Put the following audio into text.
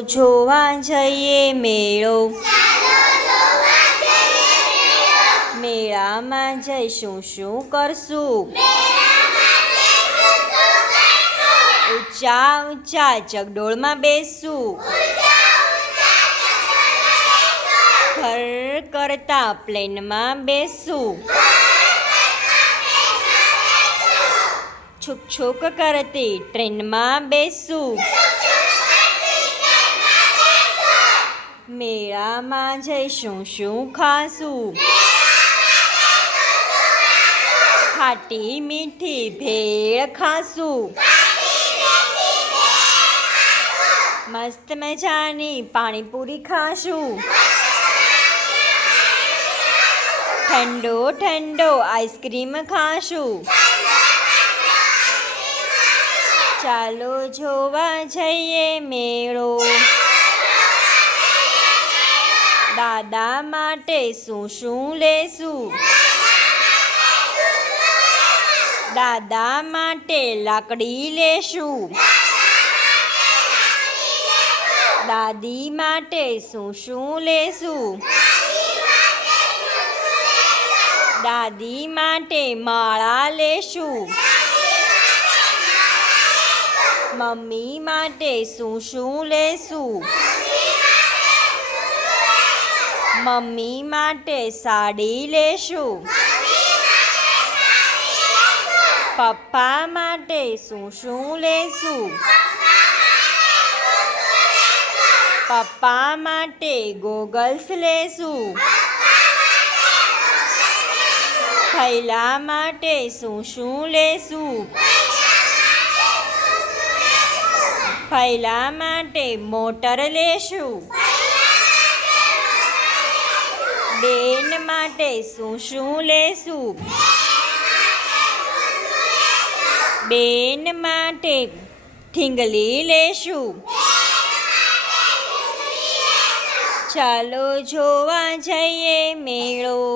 જોવા જઈએ મેળો. મેળામાં જઈશું, શું કરશું? ઊંચા ઊંચા ચગડોળમાં બેસું. ઘર કરતા પ્લેનમાં બેસું. છુક છુક કરતી ટ્રેનમાં બેસશું મેળામાં જઈશું શું ખાશું? ખાટી મીઠી ભેળ ખાશું. મસ્ત મજાની પાણીપુરી ખાશું. ઠંડો ઠંડો આઈસ્ક્રીમ ખાશું. ચાલો જોવા જઈએ મેળો. દાદા માટે શું શું લેશું? દાદા માટે લાકડી લેશું. દાદી માટે શું શું લેશું? દાદી માટે માળા લેશું. મમ્મી માટે શું શું લેશું? મમ્મી માટે સાડી લેશું. પપ્પા માટે શું શું લેશું. પપ્પા માટે ગોગલ્સ લેશું. થૈલા માટે શું શું લેશું. થૈલા માટે મોટર લેશું. બેન માટે શું શું લેશું? બેન માટે ઠીંગલી લેશું. ચાલો જોવા જઈએ મેળો